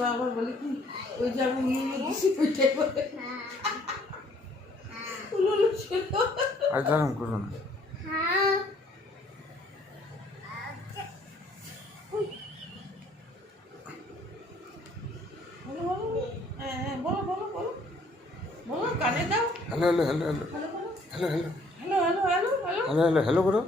বাবা বলে কি ওই যে আমি নিয়ে দিছি ওইটাই বলে আর গরম করুন বলো বলো বলো বলো কানে দাও hello hello hello hello hello hello hello hello hello hello hello hello hello করো